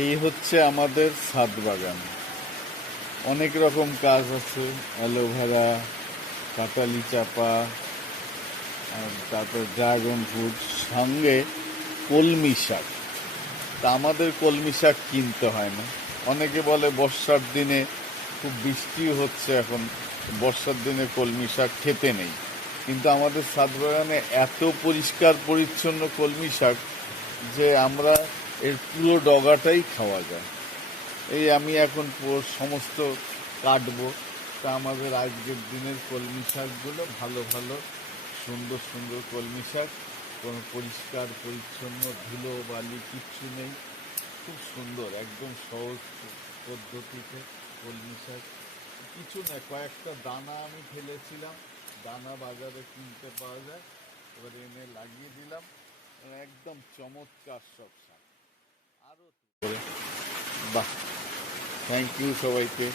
এই হচ্ছে আমাদের ছাদ বাগান। অনেক রকম কাজ আছে, অ্যালোভেরা, পাটালি চাপা, আর তারপর ড্রাগন ফ্রুট, সঙ্গে কলমি শাক। তা আমাদের কলমি শাক কিনতে হয় না। অনেকে বলে বর্ষার দিনে খুব বৃষ্টি হচ্ছে এখন, বর্ষার দিনে কলমি শাক খেতে নেই, কিন্তু আমাদের ছাদ বাগানে এত পরিষ্কার পরিচ্ছন্ন কলমি শাক যে আমরা এর পুরো ডগাটাই খাওয়া যায়। এই আমি এখন সমস্ত কাটবো। তা আমাদের আজকের দিনের কলমি শাকগুলো ভালো ভালো সুন্দর সুন্দর কলমি শাক, কোনো পরিষ্কার পরিচ্ছন্ন ধুলো বালি কিচ্ছু নেই, খুব সুন্দর একদম সহজ পদ্ধতিতে কলমি শাক। কিছু না, কয়েকটা দানা আমি ফেলেছিলাম, দানা বাজারে কিনতে পাওয়া যায়, এবার এনে লাগিয়ে দিলাম। একদম চমৎকার সব শাক। আরও বাহ, থ্যাংক ইউ সবাইকে।